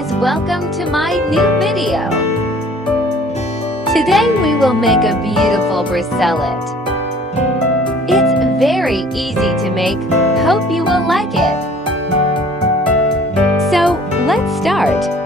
guys, welcome to my new video. Today we will make a beautiful bracelet. It's very easy to make, hope you will like it. So let's start.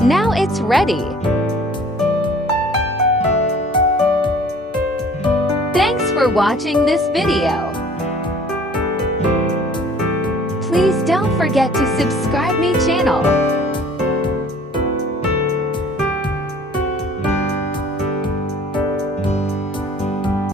Now it's ready. Thanks for watching this video. Please don't forget to subscribe my channel.